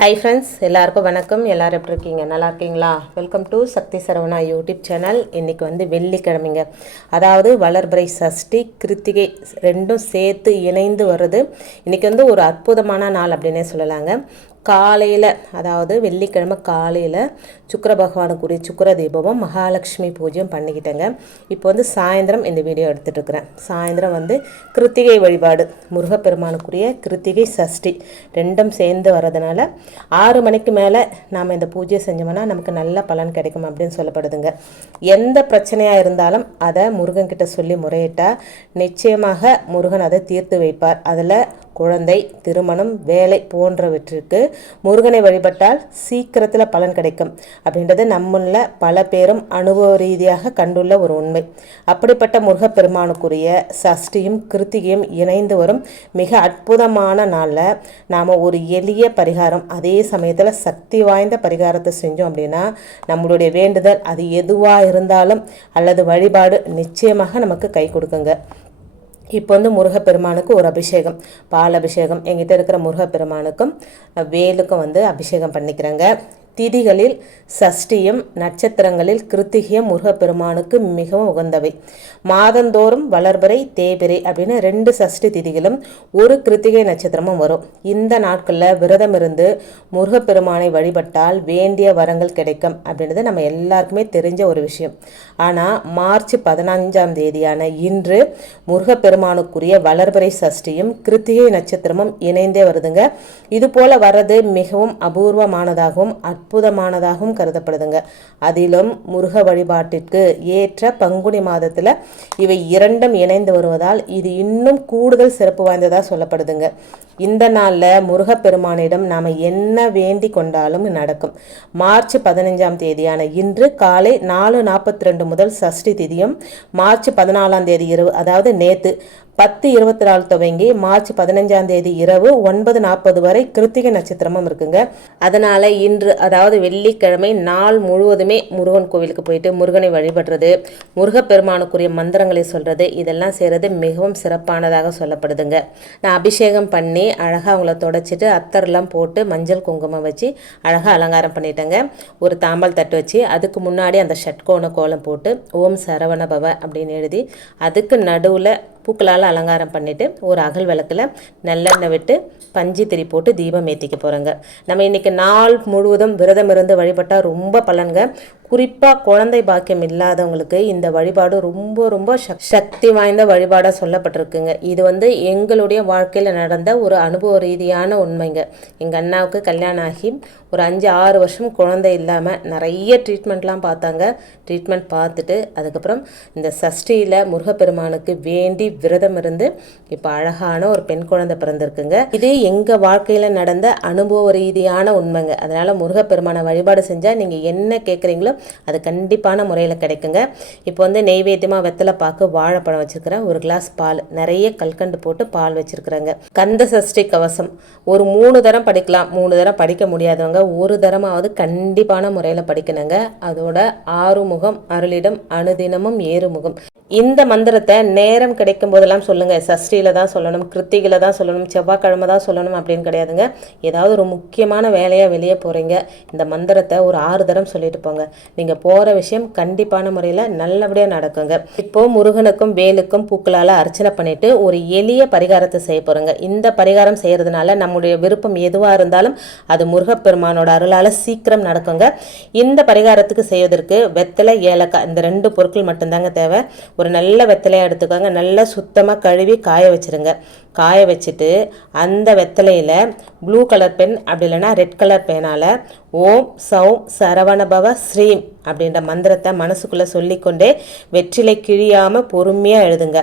Hi friends, எல்லாருக்கும் வணக்கம். எல்லோரும் எப்படி இருக்கீங்க? நல்லா இருக்கீங்களா? Welcome to Sakthi Saravana YouTube channel. இன்றைக்கி வெள்ளிக்கிழமைங்க. அதாவது வளர்பிறை சஷ்டி கிருத்திகை ரெண்டும் சேர்த்து இணைந்து வருது. இன்றைக்கி ஒரு அற்புதமான நாள் அப்படின்னே சொல்லலாங்க. காலையில், அதாவது வெள்ளிக்கிழமை காலையில் சுக்கிர பகவானுக்குரிய சுக்கிர தீபமும் மகாலட்சுமி பூஜையும் பண்ணிக்கிட்டேங்க. இப்போ சாயந்தரம் இந்த வீடியோ எடுத்துகிட்ருக்குறேன். சாயந்தரம் கிருத்திகை வழிபாடு, முருகப்பெருமானுக்குரிய கிருத்திகை சஷ்டி ரெண்டும் சேர்ந்து வர்றதுனால 6 மணிக்கு மேலே நாம் இந்த பூஜையை செஞ்சோம்னா நமக்கு நல்ல பலன் கிடைக்கும் அப்படின்னு சொல்லப்படுதுங்க. எந்த பிரச்சனையாக இருந்தாலும் அதை முருகன்கிட்ட சொல்லி முறையிட்டால் நிச்சயமாக முருகன் அதை தீர்த்து வைப்பார். அதில் குழந்தை, திருமணம், வேலை போன்றவற்றிற்கு முருகனை வழிபட்டால் சீக்கிரத்தில் பலன் கிடைக்கும் அப்படின்றது நம்மள பல பேரும் அனுபவ ரீதியாக கண்டுள்ள ஒரு உண்மை. அப்படிப்பட்ட முருகப்பெருமானுக்குரிய சஷ்டியும் கிருத்திகையும் இணைந்து வரும் மிக அற்புதமான நாளில் நாம் ஒரு எளிய பரிகாரம், அதே சமயத்தில் சக்தி வாய்ந்த பரிகாரத்தை செஞ்சோம் அப்படின்னா நம்மளுடைய வேண்டுதல் அது எதுவாக இருந்தாலும் அல்லது வழிபாடு நிச்சயமாக நமக்கு கை கொடுக்குங்க. இப்போ முருகப்பெருமானுக்கு ஒரு அபிஷேகம், பால் அபிஷேகம், எங்கிட்ட இருக்கிற முருகப்பெருமானுக்கும் வேலுக்கும் அபிஷேகம் பண்ணிக்கிறேங்க. திதிகளில் சஷ்டியும் நட்சத்திரங்களில் கிருத்திகையும் முருகப்பெருமானுக்கு மிகவும் உகந்தவை. மாதந்தோறும் வளர்பிறை தேய்பிறை அப்படின்னு 2 சஷ்டி திதிகளும் ஒரு கிருத்திகை நட்சத்திரமும் வரும். இந்த நாட்களில் விரதம் இருந்து முருகப்பெருமானை வழிபட்டால் வேண்டிய வரங்கள் கிடைக்கும் அப்படின்றது நம்ம எல்லாருக்குமே தெரிஞ்ச ஒரு விஷயம். ஆனால் மார்ச் 15ஆம் தேதியான இன்று முருகப்பெருமானுக்குரிய வளர்பிறை சஷ்டியும் கிருத்திகை நட்சத்திரமும் இணைந்தே வருதுங்க. இது போல வர்றது மிகவும் அபூர்வமானதாகவும் அற்புதமானதாகவும் கருதப்படுதுங்க. அதிலும் முருக வழிபாட்டிற்கு ஏற்ற பங்குனி மாதத்தில் இவை இரண்டும் இணைந்து வருவதால் இது இன்னும் கூடுதல் சிறப்பு வாய்ந்ததாக சொல்லப்படுதுங்க. இந்த நாளில் முருகப்பெருமானிடம் நாம் என்ன வேண்டி கொண்டாலும் நடக்கும். மார்ச் 15ஆம் தேதியான இன்று காலை 4:42 முதல் சஷ்டி திதியும், மார்ச் 14ஆம் தேதி இரவு, அதாவது நேற்று 10:24 துவங்கி மார்ச் 15ஆம் தேதி இரவு 9:40 வரை கிருத்திகை நட்சத்திரமும் இருக்குங்க. அதனால் இன்று, அதாவது வெள்ளிக்கிழமை நாள் முழுவதுமே முருகன் கோவிலுக்கு போயிட்டு முருகனை வழிபடுறது, முருகப்பெருமானுக்குரிய மந்திரங்களை சொல்கிறது, இதெல்லாம் செய்கிறது மிகவும் சிறப்பானதாக சொல்லப்படுதுங்க. நான் அபிஷேகம் பண்ணி அழகாக அவங்கள தொடச்சிட்டு அத்தர்லாம் போட்டு மஞ்சள் குங்குமம் வச்சு அழகாக அலங்காரம் பண்ணிட்டேங்க. ஒரு தாம்பால் தட்டு வச்சு அதுக்கு முன்னாடி அந்த ஷட்கோண கோலம் போட்டு ஓம் சரவண பவ அப்படின்னு எழுதி அதுக்கு நடுவில் பூக்களால் அலங்காரம் பண்ணிவிட்டு ஒரு அகல் விளக்கில் நல்லெண்ணெய் விட்டு பஞ்சு திரி போட்டு தீபம் ஏற்றிக்க போகிறோங்க. நம்ம இன்றைக்கி நாள் முழுவதும் விரதம் இருந்து வழிபட்டால் ரொம்ப பலன்க. குறிப்பாக குழந்தை பாக்கியம் இல்லாதவங்களுக்கு இந்த வழிபாடு ரொம்ப ரொம்ப சக்தி வாய்ந்த வழிபாடாக சொல்லப்பட்டிருக்குங்க. இது எங்களுடைய வாழ்க்கையில் நடந்த ஒரு அனுபவ ரீதியான உண்மைங்க. எங்கள் அண்ணாவுக்கு கல்யாணம் ஆகி ஒரு 5-6 வருஷம் குழந்தை இல்லாமல் நிறைய ட்ரீட்மெண்ட்லாம் பார்த்தாங்க. ட்ரீட்மெண்ட் பார்த்துட்டு அதுக்கப்புறம் இந்த சஷ்டியில் முருகப்பெருமானுக்கு வேண்டி விரதம் இருந்து இப்போ அழகான ஒரு பெண் குழந்தை பிறந்திருக்குங்க. இது எங்கள் வாழ்க்கையில் நடந்த அனுபவ ரீதியான உண்மைங்க. அதனால் முருகப்பெருமானை வழிபாடு செஞ்சால் நீங்கள் என்ன கேட்குறீங்களோ அது கண்டிப்பான முறையில் கிடைக்குங்க. இப்போ நெய்வேத்தியமாக வெத்தலை பாக்கு, வாழைப்பழம் வச்சுருக்கிறேன். ஒரு கிளாஸ் பால், நிறைய கல்கண்டு போட்டு பால் வச்சுருக்குறேங்க. கந்த சஷ்டி கவசம் ஒரு 3 தரம் படிக்கலாம். 3 தரம் படிக்க முடியாதவங்க ஒரு தரமாவது கண்டிப்பான முறையில் படிக்கணுங்க. அதோட ஆறுமுகம் அருளிடம் அனுதினமும் ஏறுமுகம் இந்த மந்திரத்தை நேரம் கிடைக்கும் போதெல்லாம் சொல்லுங்கள். சஷ்டியில் தான் சொல்லணும், கிருத்திகையில் தான் சொல்லணும், செவ்வாய்க்கிழமை தான் சொல்லணும் அப்படின்னு கிடையாதுங்க. ஏதாவது ஒரு முக்கியமான வேலையாக வெளியே போகிறீங்க, இந்த மந்திரத்தை ஒரு 6 தரம் சொல்லிட்டு போங்க. நீங்கள் போகிற விஷயம் கண்டிப்பான முறையில் நல்லபடியாக நடக்குங்க. இப்போது முருகனுக்கும் வேலுக்கும் பூக்களால் அர்ச்சனை பண்ணிவிட்டு ஒரு எளிய பரிகாரத்தை செய்ய போகிறோங்க. இந்த பரிகாரம் செய்கிறதுனால நம்முடைய விருப்பம் எதுவாக இருந்தாலும் அது முருகப்பெருமானோட அருளால் சீக்கிரம் நடக்குங்க. இந்த பரிகாரத்துக்கு செய்வதற்கு வெத்தலை, ஏலக்காய் இந்த 2 பொருட்கள் மட்டும்தாங்க தேவை. ஒரு நல்ல வெத்தலையாக எடுத்துக்கோங்க. நல்லா சுத்தமாக கழுவி காய வச்சுருங்க. காய வச்சுட்டு அந்த வெத்தலையில் ப்ளூ கலர் பென் அப்படி இல்லைன்னா ரெட் கலர் பேனால் ஓம் சௌம் சரவணபவ ஸ்ரீம் அப்படின்ற மந்திரத்தை மனசுக்குள்ளே சொல்லிக்கொண்டே வெற்றிலை கிழியாமல் பொறுமையாக எழுதுங்க.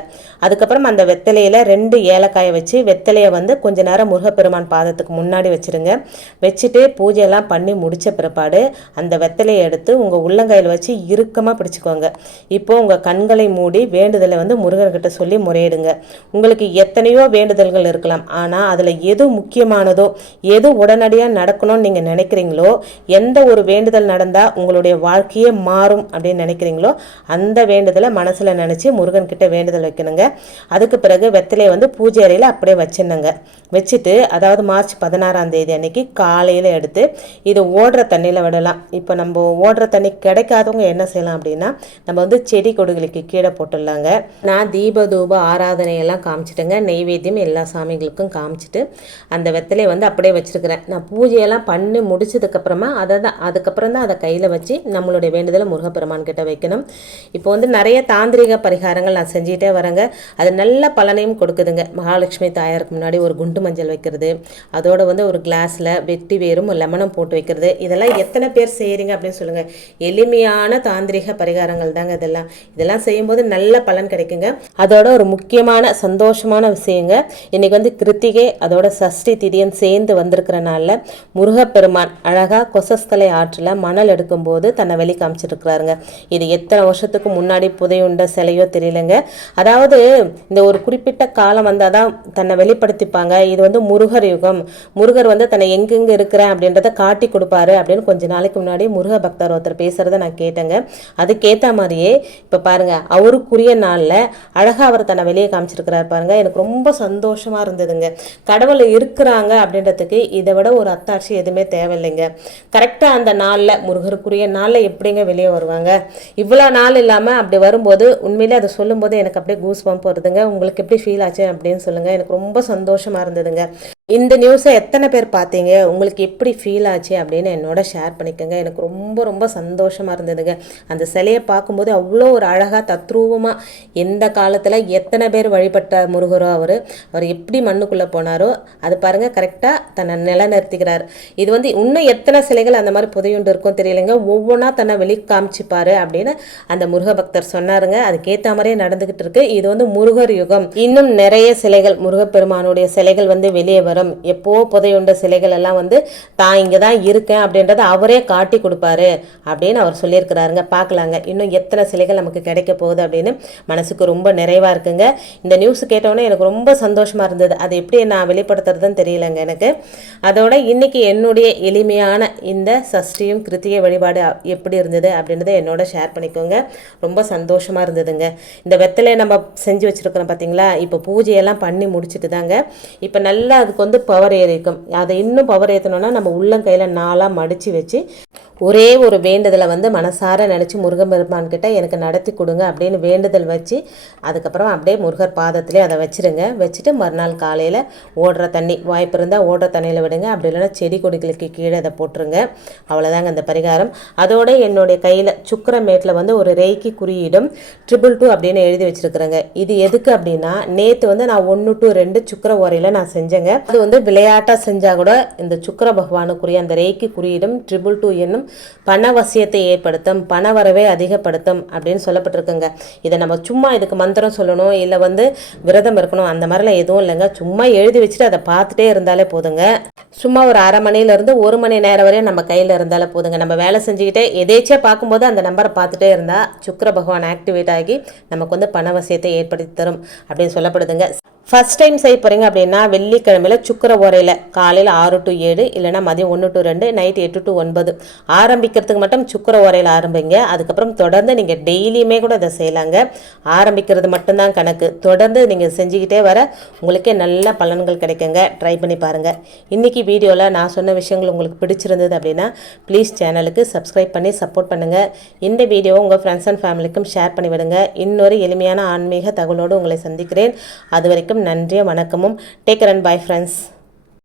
அதுக்கப்புறம் அந்த வெத்தலையில் 2 ஏலக்காயை வச்சு வெத்தலையை கொஞ்ச நேரம் முருகப்பெருமான் பாதத்துக்கு முன்னாடி வச்சுருங்க. வச்சுட்டு பூஜையெல்லாம் பண்ணி முடித்த பிற்பாடு அந்த வெத்தலையை எடுத்து உங்கள் உள்ளங்கையில் வச்சு இறுக்கமாக பிடிச்சிக்கோங்க. இப்போது உங்கள் கண்களை மூடி வேண்டுதலை முருகன்கிட்ட சொல்லி முறையிடுங்க. உங்களுக்கு எத்தனையோ வேண்டுதல்கள் இருக்கலாம். ஆனால் அதில் எது முக்கியமானதோ, எது உடனடியாக நடக்கணும்னு நீங்கள் நினைக்கிறீங்களோ, எந்த ஒரு வேண்டுதல் நடந்தால் உங்களுடைய வாழ்க்கையே மாறும் அப்படின்னு நினைக்கிறீங்களோ அந்த வேண்டுதலை மனசில் நினச்சி முருகன்கிட்ட வேண்டுதல் வைக்கணுங்க. அதுக்கு பிறகு வெத்தலையை வந்து பூஜை அறையில் அப்படியே வச்சிடணுங்க. வச்சுட்டு அதாவது மார்ச் 16ஆம் தேதி அன்னைக்கு காலையில் எடுத்து இது ஓடுற தண்ணியில் விடலாம். இப்போ நம்ம ஓடுற தண்ணி கிடைக்காதவங்க என்ன செய்யலாம் அப்படின்னா, நம்ம வந்து செடி கொடிகளுக்கு கீழே போட்டுடலாங்க. நான் தீப தூப ஆராதனையெல்லாம் காமிச்சிட்டுங்க, நெய்வேத்தியம் எல்லா சாமிகளுக்கும் காமிச்சிட்டு அந்த வெத்தலையை வந்து அப்படியே வச்சுருக்கிறேன். நான் பூஜையெல்லாம் பண்ணி முடிச்சதுக்கப்புறமா அதுக்கப்புறம் தான் அதை கையில் வச்சு நம்மளுடைய வேண்டுதலை முருகப்பெருமான் கிட்ட வைக்கணும். இப்போ வந்து நிறைய தாந்திரிக பரிகாரங்கள் நான் செஞ்சுட்டே வரேங்க. அது நல்ல பலனையும் கொடுக்குதுங்க. மகாலட்சுமி தாயாருக்கு முன்னாடி ஒரு குண்டு மஞ்சள் வைக்கிறது, அதோட வந்து ஒரு கிளாஸில் வெட்டி வேரும் லெமனும் போட்டு வைக்கிறது, இதெல்லாம் எத்தனை பேர் செய்கிறீங்க அப்படின்னு சொல்லுங்கள். எளிமையான தாந்திரிக பரிகாரங்கள் தாங்க இதெல்லாம் செய்யும்போது நல்ல பலன் கிடைக்குங்க. அதோட ஒரு முக்கியமான சந்தோஷமான விஷயங்க, இன்னைக்கு வந்து கிருத்திகை அதோட சஷ்டி திதியும் சேர்ந்து வந்திருக்கிற நாளில் முருகப்பெருமான் அழகாக கொசஸ்தலை ஆற்றில் மணல் எடுக்கும்போது தன்னை வெளி காமிச்சிருக்கிறாருங்க. இது எத்தனை வருஷத்துக்கு முன்னாடி புதையுண்ட சிலையோ தெரியலங்க. அதாவது இந்த ஒரு குறிப்பிட்ட காலம் வந்தால் தான் தன்னை வெளிப்படுத்திப்பாங்க. இது வந்து முருகர் யுகம். முருகர் வந்து தன்னை எங்கெங்கே இருக்கிறேன் அப்படின்றத காட்டி கொடுப்பாரு அப்படின்னு கொஞ்ச நாளைக்கு முன்னாடி முருக பக்தர் ஒருத்தர் பேசுகிறத நான் கேட்டேங்க. அதுக்கேற்ற மாதிரியே இப்போ பாருங்கள், அவருக்குரிய நாளில் அழகாக அவர் தன்னை வெளியே காமிச்சிருக்கிறார் பாருங்க. எனக்கு ரொம்ப சந்தோஷமாக இருந்ததுங்க. கடவுள் இருக்கிறாங்க அப்படின்றதுக்கு இதை விட ஒரு அத்தாட்சி எதுவுமே தேவையில்லைங்க. கரெக்டாக அந்த நாளில் முருகருக்குரிய நாளில் எப்படிங்க வெளியே வருவாங்க? இவ்வளோ நாள் இல்லாமல் அப்படி வரும்போது உண்மையிலே அதை சொல்லும்போது எனக்கு அப்படியே கூஸ் பம்ப் வருதுங்க. உங்களுக்கு எப்படி ஃபீல் ஆச்சு அப்படின்னு சொல்லுங்கள். எனக்கு ரொம்ப சந்தோஷமாக இருந்ததுங்க. இந்த நியூஸை எத்தனை பேர் பார்த்தீங்க, உங்களுக்கு எப்படி ஃபீல் ஆச்சு அப்படின்னு என்னோட ஷேர் பண்ணிக்கோங்க. எனக்கு ரொம்ப ரொம்ப சந்தோஷமாக இருந்ததுங்க. அந்த சிலையை பார்க்கும்போது அவ்வளோ ஒரு அழகாக தத்ரூபமாக எந்த காலத்தில் எத்தனை பேர் வழிபட்ட முருகரோ அவர் எப்படி மண்ணுக்குள்ளே போனாரோ அது பாருங்கள், கரெக்டாக தன்னை நிலைநிறுத்திக்கிறார். இது வந்து இன்னும் எத்தனை சிலைகள் அந்த மாதிரி புதையுண்டு இருக்கும் தெரியலைங்க. ஒவ்வொன்றா தன்னை வெளி காமிச்சிப்பாரு அப்படின்னு அந்த முருக பக்தர் சொன்னாருங்க. அதுக்கேற்ற மாதிரியே நடந்துக்கிட்டு இருக்கு. இது வந்து முருகர் யுகம். இன்னும் நிறைய சிலைகள், முருகப்பெருமானுடைய சிலைகள் வந்து வெளியே வரும். எப்போ புதையுண்ட சிலைகள் எல்லாம் வந்து தான் இங்கே தான் இருக்கேன் அப்படின்றத அவரே காட்டி கொடுப்பாரு அப்படின்னு அவர் சொல்லியிருக்கிறாருங்க. பார்க்கலாங்க இன்னும் எத்தனை சிலைகள் நமக்கு கிடைக்க போகுது அப்படின்னு மனசுக்கு ரொம்ப நிறைவாக இருக்குங்க. இந்த நியூஸ் கேட்டோன்னே எனக்கு ரொம்ப சந்தோஷமாக இருந்தது. அது எப்படி நான் வெளிப்படுத்துறதுன்னு தெரியலங்க எனக்கு. அதோட இன்னைக்கு என்னுடைய எளிமையான இந்த சஷ்டியும் கிருத்திகை வழிபாடு எப்படி இருந்தது அப்படின்றத என்னோட ஷேர் பண்ணிக்கோங்க. ரொம்ப சந்தோஷமாக இருந்ததுங்க. இந்த வெத்தலையை நம்ம செஞ்சு வச்சுருக்கிறோம் பார்த்தீங்களா, இப்போ பூஜையெல்லாம் பண்ணி முடிச்சுட்டு தாங்க இப்போ நல்லா அதுக்கு வந்து பவர் ஏறிக்கும். அதை இன்னும் பவர் ஏற்றணும்னா நம்ம உள்ளங்கையில் 4ஆக மடித்து வச்சு ஒரே ஒரு வேண்டுதலை வந்து மனசார நினச்சி முருகப்பெருமான் கிட்ட எனக்கு நடத்தி கொடுங்க அப்படின்னு வேண்டுதல் வச்சு அதுக்கப்புறம் அப்படியே முருகர் பாதத்திலே அதை வச்சுருங்க. வச்சுட்டு மறுநாள் காலையில் ஓடுற தண்ணி, வாய்ப்பு இருந்தால் ஓடுற தண்ணியில் விடுங்க, அப்படி இல்லைன்னா செடி கொடிகளுக்கு கீழே அதை போட்டுருங்க. அவ்வளோதாங்க அந்த பரிகாரம். அதோட என்னுடைய கையில் சுக்கரமேட்டில் வந்து ஒரு ரேக்கி குறியீடும் 222 அப்படின்னு எழுதி வச்சுருக்குறேங்க. இது எதுக்கு அப்படின்னா, நேற்று வந்து நான் 1 to 2 சுக்கர ஓரையில் நான் செஞ்சேங்க. அது வந்து விளையாட்டாக செஞ்சால் கூட இந்த சுக்கர பகவானுக்குரிய அந்த ரேக்கி குறியீடும் 222 என்னும் பணவசியத்தை ஏற்படுத்தும், பண வரவே அதிகப்படுத்தும் அப்படின்னு சொல்லப்பட்டிருக்குங்க. இதை நம்ம சும்மா இதுக்கு மந்திரம் சொல்லணும் இல்லை வந்து விரதம் இருக்கணும் அந்த மாதிரிலாம் எதுவும் இல்லைங்க. சும்மா எழுதி வச்சுட்டு அதை பார்த்துட்டே இருந்தாலே போதுங்க. சும்மா ஒரு அரை மணிலேருந்து 1 மணி நேரம் வரையும் நம்ம கையில் இருந்தாலே போதுங்க. நம்ம வேலை செஞ்சுக்கிட்டே எதேச்சியாக பார்க்கும்போது அந்த நம்பரை பார்த்துட்டே இருந்தால் சுக்கிர பகவான் ஆக்டிவேட் ஆகி நமக்கு வந்து பணவசியத்தை ஏற்படுத்தி தரும் அப்படின்னு சொல்லப்படுதுங்க. ஃபஸ்ட் டைம் செய்ய போகிறீங்க அப்படின்னா வெள்ளிக்கிழமையில் சுக்கர ஓரையில் காலையில் 6 to 7 இல்லைனா மதியம் 1 to 2 நைட் 8 to 9 ஆரம்பிக்கிறதுக்கு மட்டும் சுக்கர ஓரையில் ஆரம்பிங்க. அதுக்கப்புறம் தொடர்ந்து நீங்கள் டெய்லியுமே கூட இதை செய்யலாங்க. ஆரம்பிக்கிறது மட்டும்தான் கணக்கு. தொடர்ந்து நீங்கள் செஞ்சுக்கிட்டே வர உங்களுக்கே நல்ல பலன்கள் கிடைக்குங்க. ட்ரை பண்ணி பாருங்கள். இன்றைக்கி வீடியோவில் நான் சொன்ன விஷயங்கள் உங்களுக்கு பிடிச்சிருந்தது அப்படின்னா ப்ளீஸ் சேனலுக்கு சப்ஸ்கிரைப் பண்ணி சப்போர்ட் பண்ணுங்கள். இந்த வீடியோவை உங்கள் ஃப்ரெண்ட்ஸ் அண்ட் ஃபேமிலிக்கும் ஷேர் பண்ணி விடுங்க. இன்னொரு எளிமையான ஆன்மீக தகவலோடு உங்களை சந்திக்கிறேன். அது வரைக்கும் நன்றி, வணக்கமும். Take care and bye friends.